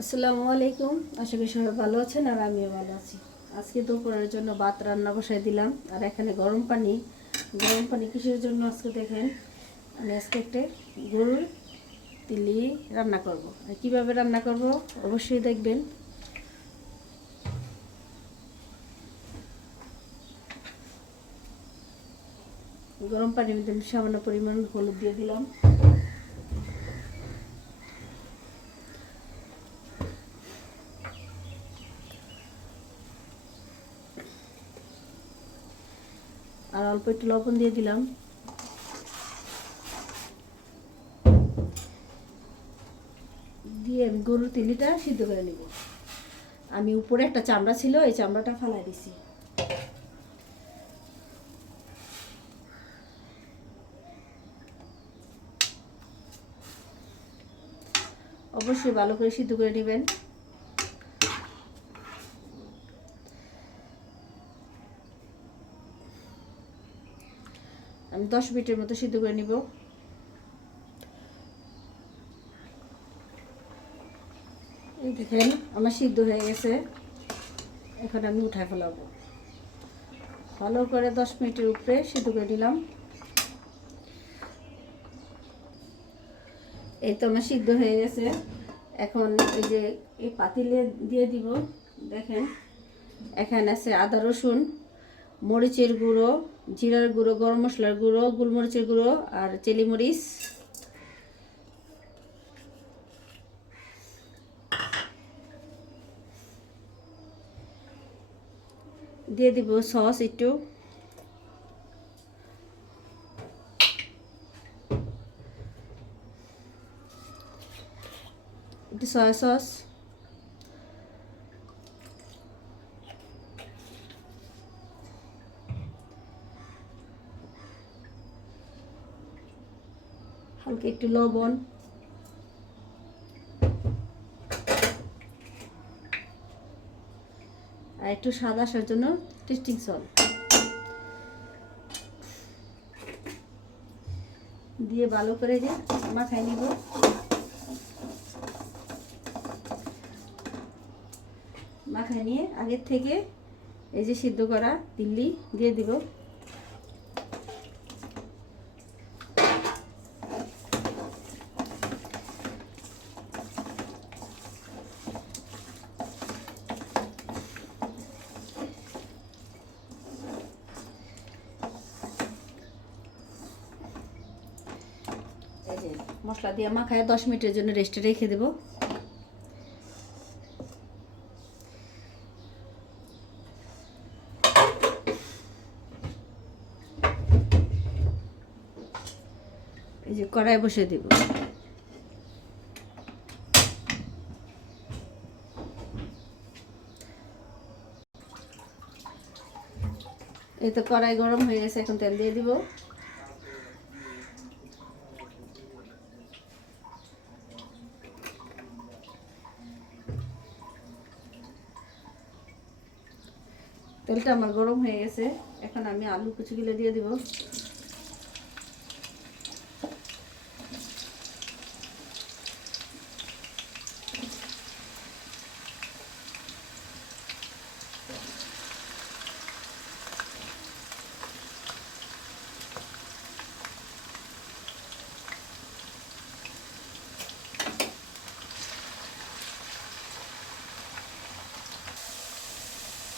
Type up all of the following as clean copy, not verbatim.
আসসালামু আলাইকুম। আশা করি সবাই ভালো আছেন আর আমিও ভালো আছি। আজকে দুপুরের জন্য ভাত রান্না বসাই দিলাম আর এখানে গরম পানি কিসের জন্য আজকে দেখেন। আমি আজকে একটা গরুর তিলি রান্না করব। আর কীভাবে রান্না করব অবশ্যই দেখবেন। গরম পানির মধ্যে আমি সামান্য পরিমাণ হলুদ দিয়ে দিলাম। আর অল্প একটু লবণ দিয়ে দিলাম। দিয়ে আমি গরুর তিলিটা সিদ্ধ করে নেব। আমি উপরে একটা চামড়া ছিল, এই চামড়াটা ফালাই দিছি। অবশ্যই ভালো করে সিদ্ধ করে নেবেন। আমি 10 মিনিটের মতো সিদ্ধ করে নিব। এই দেখেন আমার সিদ্ধ হয়ে গেছে। এখন আমি উঠায় ফেলাবো। ভালো করে 10 মিনিটের উপরে সিদ্ধ করে নিলাম। এই তো আমার সিদ্ধ হয়ে গেছে। এখন এই যে এই পাতিলে দিয়ে দিব। দেখেন এখানে আছে আদা রসুন, মরিচের গুঁড়ো, জিরার গুঁড়ো, গরম মশলার গুঁড়ো, গোলমরিচের গুঁড়ো আর চিলি মরিচ। দিয়ে দিব সস একটু, সয়া সস, হালকা একটু লবণ, আর একটু স্বাদ আসার জন্য টেস্টিং সল্ট দিয়ে ভালো করে যে মাখাই নিব। মাখাই নিয়ে আগের থেকে এই যে সিদ্ধ করা তিল্লি দিয়ে দিব। এই যে মশলা দিয়ে মাখায় 10 মিনিটের জন্য রেস্টে রেখে দেব। এই যে কড়াই বসিয়ে দেব। এই তো কড়াই গরম হয়ে গেছে, এখন তেল দিয়ে দিব। তেলটা আমার গরম হয়ে গেছে, এখন আমি আলু কুচিগুলো দিয়ে দিব।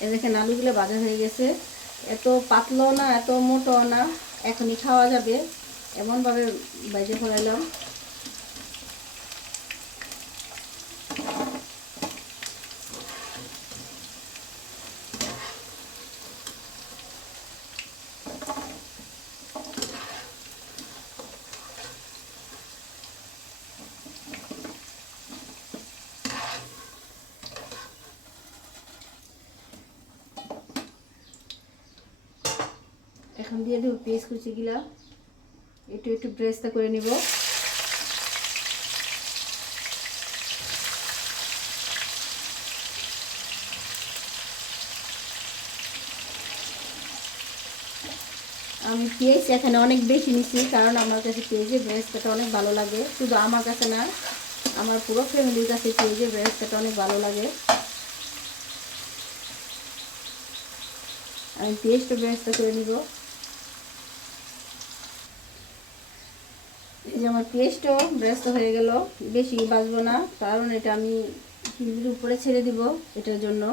এই দেখেন আলুগুলো ভাজা হয়ে গেছে। এত পাতলাও না এত মোটাও না, এখনই খাওয়া যাবে এমনভাবে ভেজে ফেলাইলাম। এখন দিয়ে দেবো পেঁয়াজ কুচিগুলা, একটু একটু ব্রেস্তা করে নিব। আমি পেঁয়াজ এখানে অনেক বেশি নিচ্ছি, কারণ আমার কাছে পেঁয়াজের ব্রেস্তাটা অনেক ভালো লাগে। শুধু আমার কাছে না, আমার পুরো ফ্যামিলির কাছে পেঁয়াজের বেরেস্তাটা অনেক ভালো লাগে। আমি পেঁয়াজটা বেরেস্তা করে নিব। এই যে আমার পেঁয়াজটাও বেরেস্তা হয়ে গেল, বেশি ভাজবো না, কারণ এটা আমি চিংড়ির উপরে ছেড়ে দিব এটার জন্য।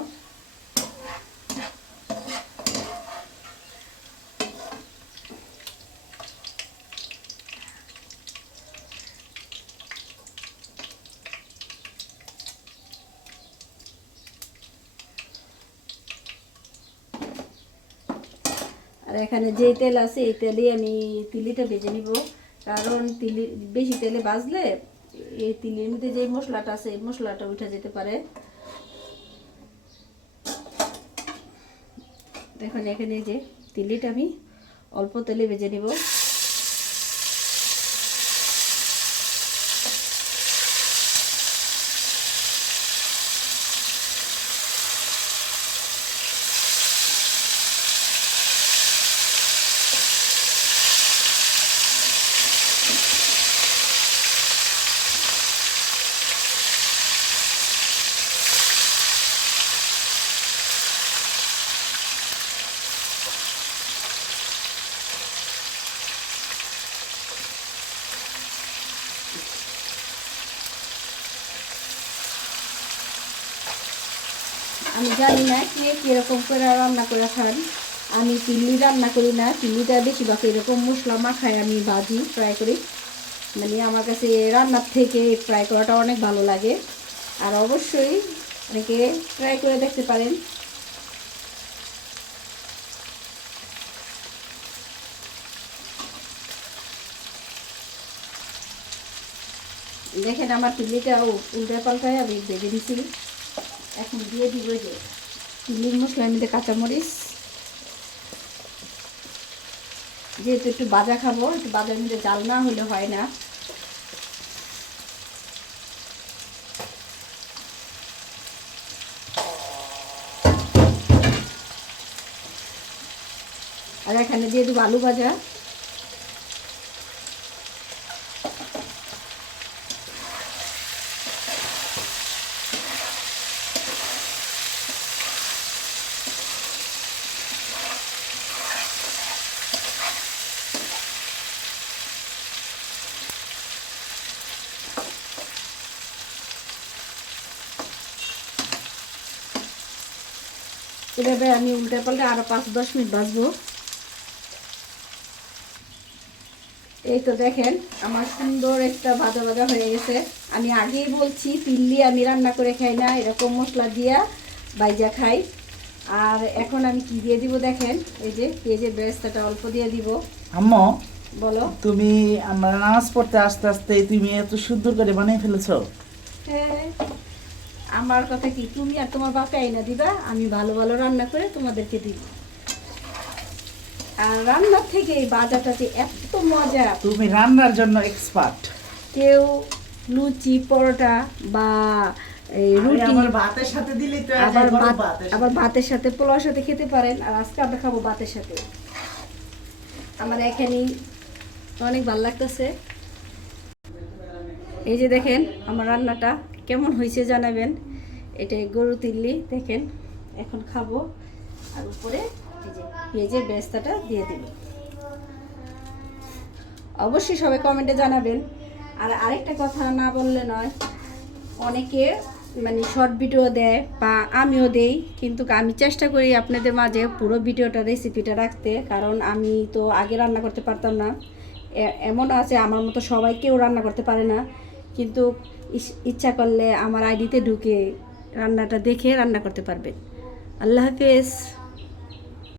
আর এখানে যে তেল আছে এই তেলেই আমি তিলিটা ভেজে নিব, কারণ তিলি বেশি তেলে ভাজলে এই তিলের মধ্যে যে মশলাটা আছে এই মশলাটা উঠে যেতে পারে। দেখুন এখানে যে তিলিটা আমি অল্প তেলে ভেজে নিব। আমি জানি না কে কীরকম করে রান্না করে খান, আমি চিল্লি রান্না করি না, চিল্লিটা বেশিরভাগ এরকম মশলা মাখায় আমি ভাজি ফ্রাই করি। মানে আমার কাছে রান্নার থেকে ফ্রাই করাটা অনেক ভালো লাগে। আর অবশ্যই অনেকে ট্রাই করে দেখতে পারেন। দেখেন আমার চিল্লিটা উল্টা পাল্টায় আমি ভেজে দিছি। এখন দিয়ে দিব যে চিল্লির মশলার মধ্যে কাঁচামরিচ, যেহেতু একটু ভাজা খাবো, একটু ভাজার মধ্যে জাল না হলে হয় না। আর এখানে দিয়ে দেবো আলু ভাজা। এভাবে আমি উল্টে পাল্টে আরো 5-10 মিনিট ভাজবো। এই তো দেখেন আমার সুন্দর একটা ভাজা ভাজা হয়ে গেছে। আমি আগেই বলছি তিল্লি আমি রান্না করে খাই না, এরকম মশলা দিয়া ভাইজা খাই। আর এখন আমি কি দিয়ে দিব দেখেন, এই যে পেঁয়াজের বেরেস্তাটা অল্প দিয়ে দিব। আম্মু, বলো। তুমি আমরা নামাজ পড়তে আস্তে আস্তে তুমি এত সুন্দর করে বানিয়ে ফেলেছো। হ্যাঁ, আমার কথা কি, তুমি আর তোমার বাপে আইনা দিবা, আমি ভালো ভালো রান্না করে তোমাদেরকে দিব। আর রান্নার থেকে এই বাজারটা যে এত মজা, তুমি রান্নার জন্য এক্সপার্ট। কেউ লুচি পরোটা বা এই রুটি আমার ভাতের সাথে দিলে তো আবার ভাতের সাথে পোলাওর সাথে খেতে পারেন। আর আজকে আমরা খাবো ভাতের সাথে। আমার এখানেই অনেক ভালো লাগতেছে। এই যে দেখেন আমার রান্নাটা কেমন হয়েছে জানাবেন। এটা গরু তিল্লি দেখেন, এখন খাবো। আর উপরে এই যে পেঁয়াজের বেরেস্তাটা দিয়ে দিব। অবশ্যই সবাই কমেন্টে জানাবেন। আর আরেকটা কথা না বললে নয়, অনেকে মানে শর্ট ভিডিও দেয় বা আমিও দেই, কিন্তু আমি চেষ্টা করি আপনাদের মাঝে পুরো ভিডিওটা রেসিপিটা রাখতে, কারণ আমি তো আগে রান্না করতে পারতাম না। এমন আছে আমার মতো সবাই কেউ রান্না করতে পারে না, কিন্তু ইচ্ছা করলে আমার আইডিতে ঢুকে রান্নাটা দেখে রান্না করতে পারবেন। আল্লাহ হাফেজ।